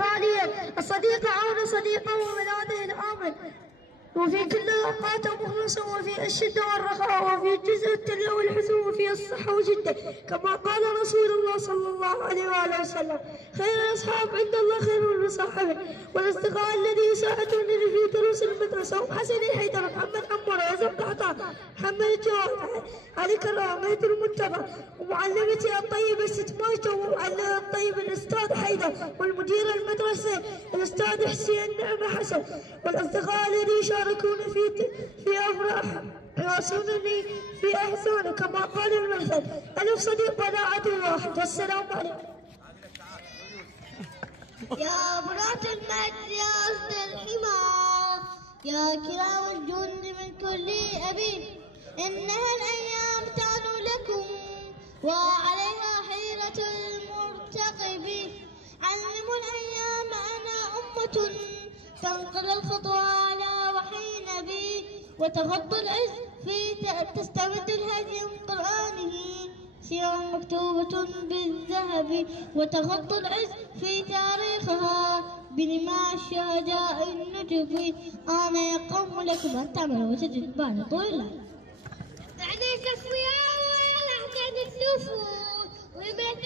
غاليا، الصديق عون صديقه وملاذه الآمن، وفي كل الأوقات مخلص، وفي الشدة والرخاء، وفي الجزء والتلية والحزن، وفي الصحة والجدة، كما قال رسول الله صلى الله عليه وآله وسلم: خير الأصحاب عند الله خير من صاحبه، والأصدقاء الذي يساعدونني في دروس المدرسة هم حسن حيدر، محمد عمر، وزبط عطاء، محمد الجواد، علي كرام، مهدي المنتظر، ومعلمتي الطيبة ست ماجدة، ومعلمي الطيب الأستاذ حيدر، والمدير المدرسة الأستاذ حسين نعمة حسن، والأصدقاء الذين يشاركون في أفراحهم يواصلونني في أحزاني، كما قال المثل: ألف صديق ولا عدو واحد. والسلام عليكم. يا بنات المجد يا أسد الحمار، يا كرام الجند من كل أبي، إنها الأيام تعلو لكم وعليها حيرة المرتقب. علموا الأيام أنا أمة تنقل الخطوة على وحي نبي، وتغض العز في تستمد الهدي من قرآنه سيرا مكتوبة بالذهب، وتغض العز في تاريخها بنماء الشهداء النجب. أنا يقوم لكم أن تعملوا وتجد بعد طويلة. أعني التصفية والأحجاد السفود وبيت